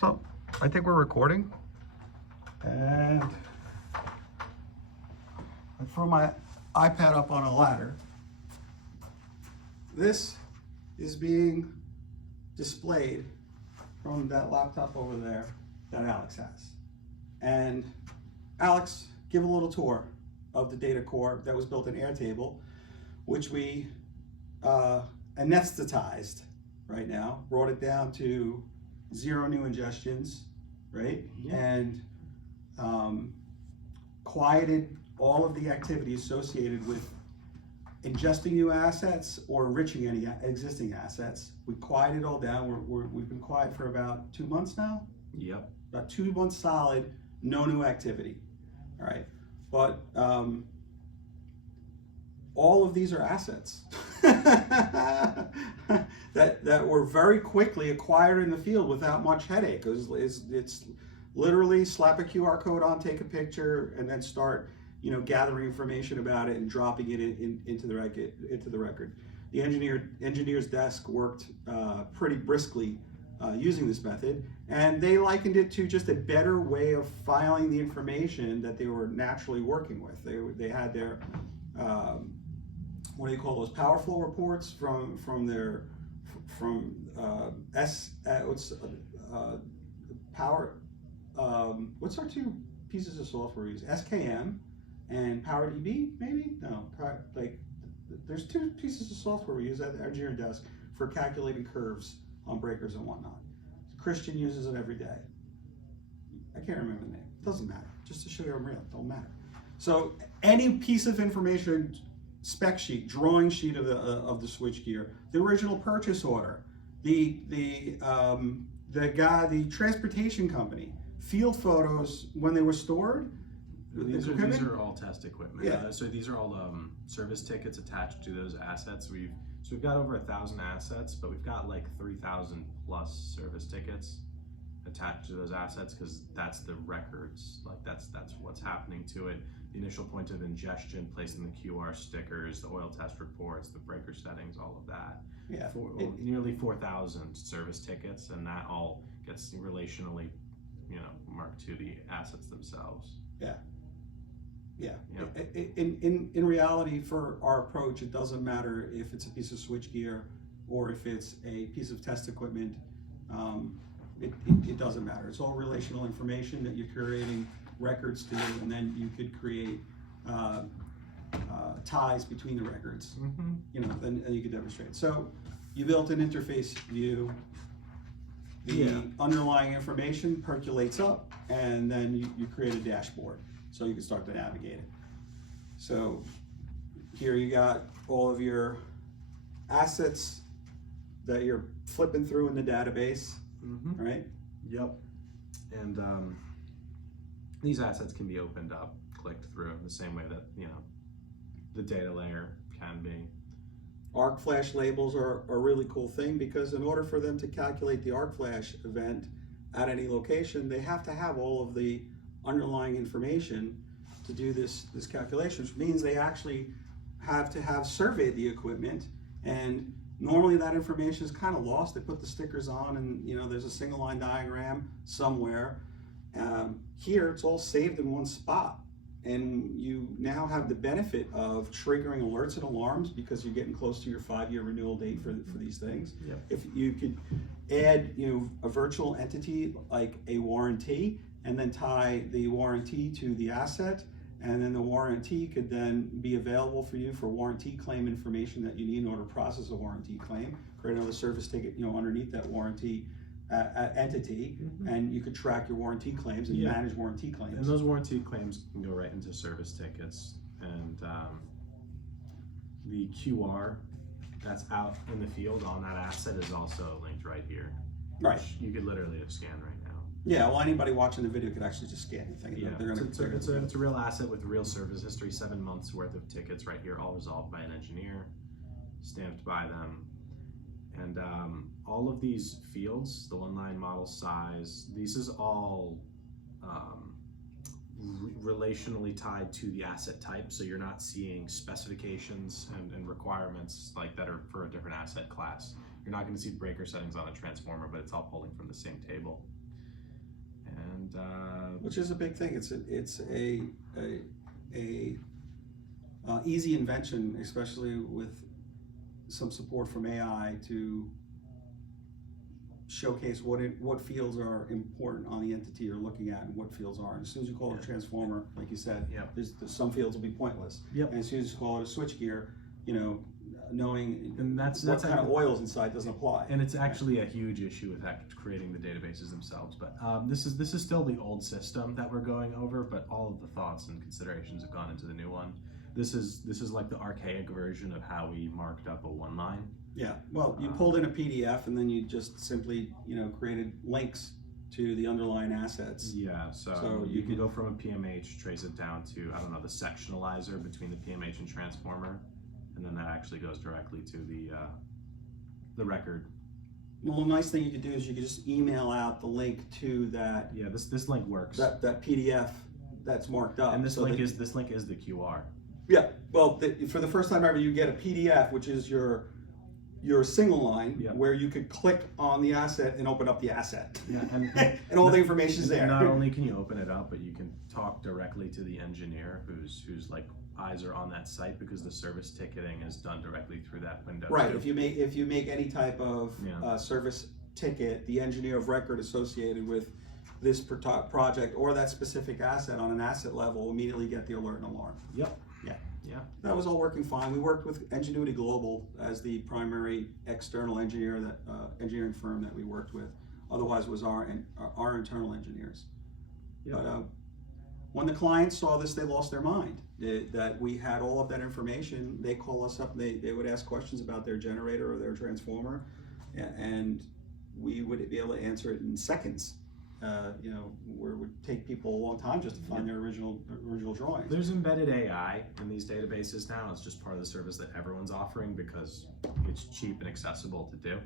So I think we're recording, and I throw my iPad up on a ladder. This is being displayed from that laptop over there that Alex has. And Alex, give a little tour of the data core that was built in Airtable, which we anesthetized right now, brought it down to 0 new ingestions, right? Yeah. And quieted all of the activity associated with ingesting new assets or enriching any existing assets. We quieted all down. We've been quiet for about 2 months now. Yep. About 2 months solid, no new activity. All right, but all of these are assets that were very quickly acquired in the field without much headache. It's literally slap a QR code on, take a picture, and then start gathering information about it and dropping it into the record. The engineer's desk worked pretty briskly using this method, and they likened it to just a better way of filing the information that they were naturally working with. They had their what do you call those, power flow reports from what's our two pieces of software we use? SKM and PowerDB, maybe? No, there's 2 pieces of software we use at the engineering desk for calculating curves on breakers and whatnot. Christian uses it every day. I can't remember the name. It doesn't matter. Just to show you I'm real. It don't matter. So any piece of information, spec sheet, drawing sheet of the switchgear, the original purchase order, the transportation company, field photos when they were stored. These are all test equipment. Yeah. So these are all service tickets attached to those assets. We've got over 1,000 assets, but we've got like 3,000 plus service tickets attached to those assets, because that's the records. Like that's what's happening to it. The initial point of ingestion, placing the QR stickers, the oil test reports, the breaker settings, all of that. Yeah. Nearly 4,000 service tickets, and that all gets relationally, marked to the assets themselves. Yeah. Yeah. Yep. In reality, for our approach, it doesn't matter if it's a piece of switchgear or if it's a piece of test equipment. It doesn't matter. It's all relational information that you're creating records to, and then you could create ties between the records. Mm-hmm. And you could demonstrate. So you built an interface view. The underlying information percolates up, and then you create a dashboard so you can start to navigate it. So here you got all of your assets that you're flipping through in the database, Mm-hmm. right? Yep. And these assets can be opened up, clicked through the same way that the data layer can be. Arc flash labels are a really cool thing, because in order for them to calculate the arc flash event at any location, they have to have all of the underlying information to do this calculation, which means they actually have to have surveyed the equipment, and normally that information is kind of lost. They put the stickers on, and there's a single line diagram somewhere. Here it's all saved in one spot, and you now have the benefit of triggering alerts and alarms because you're getting close to your 5-year renewal date for these things. Yep. If you could add a virtual entity like a warranty, and then tie the warranty to the asset, and then the warranty could then be available for you for warranty claim information that you need in order to process a warranty claim, create another service ticket underneath that warranty entity, Mm-hmm. and you could track your warranty claims and manage warranty claims. And those warranty claims can go right into service tickets, and the QR that's out in the field on that asset is also linked right here. Right. Which you could literally have scanned right now. Yeah, well, anybody watching the video could actually just scan the thing. Yeah, They're gonna, it's a real asset with real service history, 7 months worth of tickets right here, all resolved by an engineer, stamped by them. And all of these fields, the one line model size, this is all relationally tied to the asset type. So you're not seeing specifications and requirements like that are for a different asset class. You're not going to see breaker settings on a transformer, but it's all pulling from the same table. And Which is a big thing. It's a easy invention, especially with some support from AI to showcase what fields are important on the entity you're looking at and what fields aren't. As soon as you call it a transformer, like you said, Yep. there's some fields will be pointless. Yep. And as soon as you call it a switchgear, knowing And that's what kind of actually- oils inside doesn't apply. And it's actually a huge issue with creating the databases themselves. But this is still the old system that we're going over, but all of the thoughts and considerations have gone into the new one. This is like the archaic version of how we marked up a one line. Yeah, well, you pulled in a PDF and then you just simply, created links to the underlying assets. Yeah, so you can go from a PMH, trace it down to, I don't know, the sectionalizer between the PMH and transformer, and then that actually goes directly to the record. Well, the nice thing you could do is you could just email out the link to that Yeah, this link works. that PDF that's marked up. And this so link that- is the QR. Yeah, well, for the first time ever, you get a PDF, which is your single line, Yeah. where you could click on the asset and open up the asset. Yeah, and and all the information's there. Not only can you open it up, but you can talk directly to the engineer whose like eyes are on that site, because the service ticketing is done directly through that window. Right. too. If you make any type of Yeah. service ticket, the engineer of record associated with this project or that specific asset on an asset level will immediately get the alert and alarm. Yep. Yeah. Yeah. That was all working fine. We worked with Ingenuity Global as the primary external engineer engineering firm that we worked with. Otherwise, it was our internal engineers. Yep. But when the clients saw this, they lost their mind. That we had all of that information. They call us up. They would ask questions about their generator or their transformer, and we would be able to answer it in seconds. Where it would take people a long time just to find their original drawings. There's embedded AI in these databases now. It's just part of the service that everyone's offering because it's cheap and accessible to do.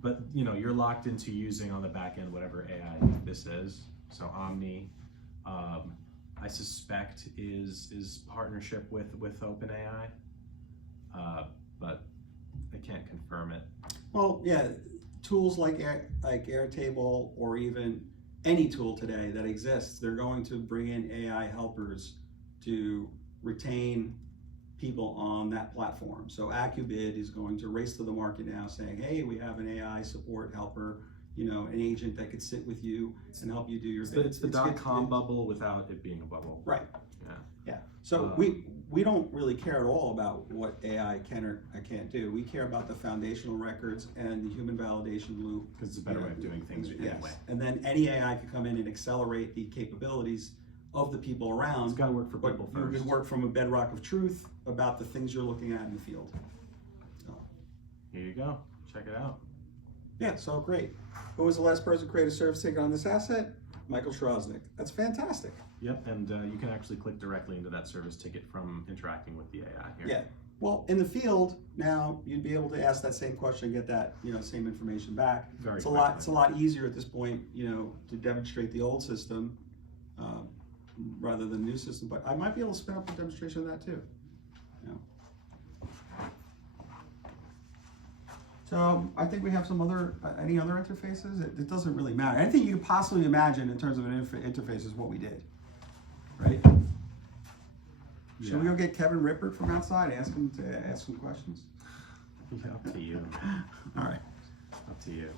But you're locked into using on the back end whatever AI this is. So Omni, I suspect is partnership with OpenAI, but I can't confirm it. Well, yeah, tools like Airtable or even any tool today that exists, they're going to bring in AI helpers to retain people on that platform. So AccuBid is going to race to the market now saying, hey, we have an AI support helper, an agent that could sit with you and help you do your bid. It's the dot-com bubble without it being a bubble. Right. Yeah. Yeah. So we don't really care at all about what AI can or can't do. We care about the foundational records and the human validation loop. Because it's a better way of doing things anyway. Yes. And then any AI could come in and accelerate the capabilities of the people around. It's got to work for but people you first. can work from a bedrock of truth about the things you're looking at in the field. So, Here you go. Check it out. yeah, so great. Who was the last person to create a service ticket on this asset? Michael Schroznik. That's fantastic. Yep, and you can actually click directly into that service ticket from interacting with the AI here. Yeah. Well, in the field now, you'd be able to ask that same question and get that same information back. Very It's quickly. a lot easier at this point, to demonstrate the old system rather than the new system. But I might be able to spin up a demonstration of that too. So I think we have some any other interfaces. It doesn't really matter. Anything you could possibly imagine in terms of an interface is what we did, right? Should we go get Kevin Rippert from outside, ask him to ask some questions? Yeah, up to you. All right. Up to you.